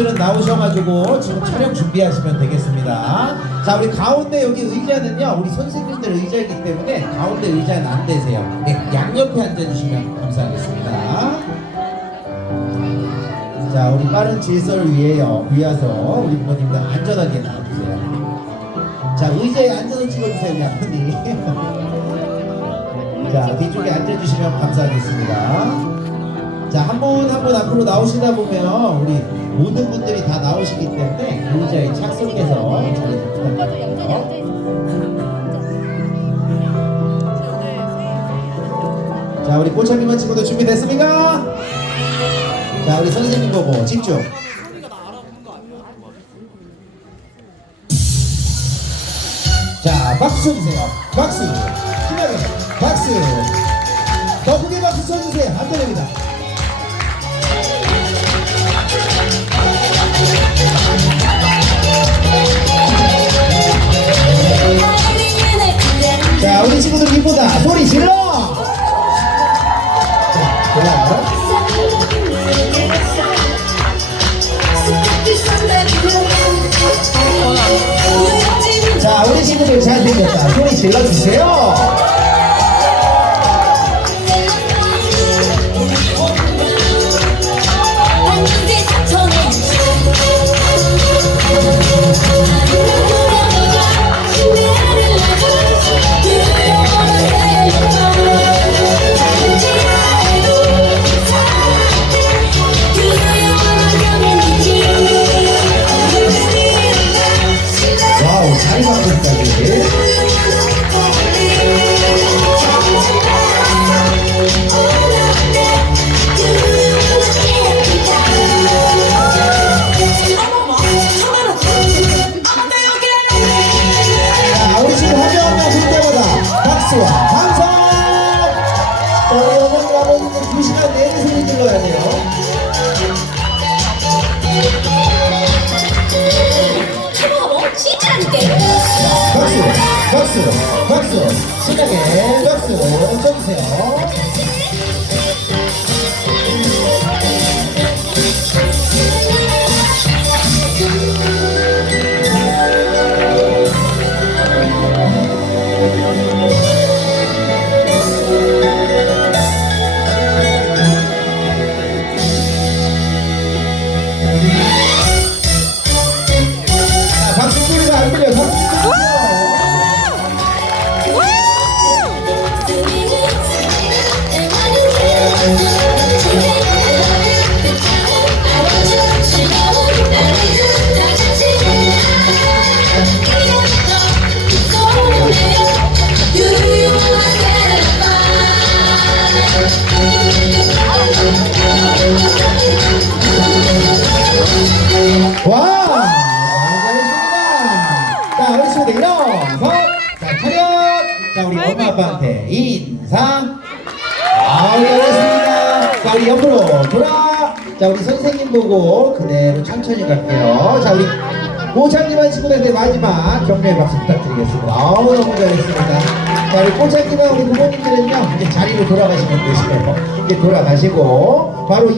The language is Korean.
분들은 나오셔가지고 지금 촬영 준비하시면 되겠습니다. 자, 우리 가운데 여기 의자는요, 우리 선생님들 의자이기 때문에 가운데 의자는 안 되세요. 네, 양옆에 앉아주시면 감사하겠습니다. 자, 우리 빠른 질서를 위해요, 위해서 우리 부모님들 안전하게 나와주세요. 자, 의자에 앉아서 찍어주세요, 우리 아버님. 자, 뒤쪽에 앉아주시면 감사하겠습니다. 자, 한 분 한 분 앞으로 나오시다 보면 우리 모든 분들이 다 나오시기 때문에 그 의자에 착석해서 자리 좀 부탁드립니다. 자, 우리 꽃차기만 친구들 준비됐습니까? 자, 우리 선생님 보고 집중. 자, 박수 주세요. 박수. 신나게 박수. 더 크게 박수 쳐주세요. 안 됩니다. 자, 우리 친구들 이보다 소리 질러! 자. 자, 우리 친구들 잘 생겼다. 소리 질러주세요. 박수, 박수, 신나게 박수. 쳐주세요. 아빠한테 인사. 아우, 잘했습니다. 자, 우리 옆으로 돌아. 자, 우리 선생님 보고 그대로 천천히 갈게요. 자, 우리 꼬장님한 친구들한테 마지막 격려의 박수 부탁드리겠습니다. 아우, 너무 잘했습니다. 자, 우리 꼬장님한 우리 부모님들은요, 이제 자리로 돌아가시면 되시고요. 이제 돌아가시고, 바로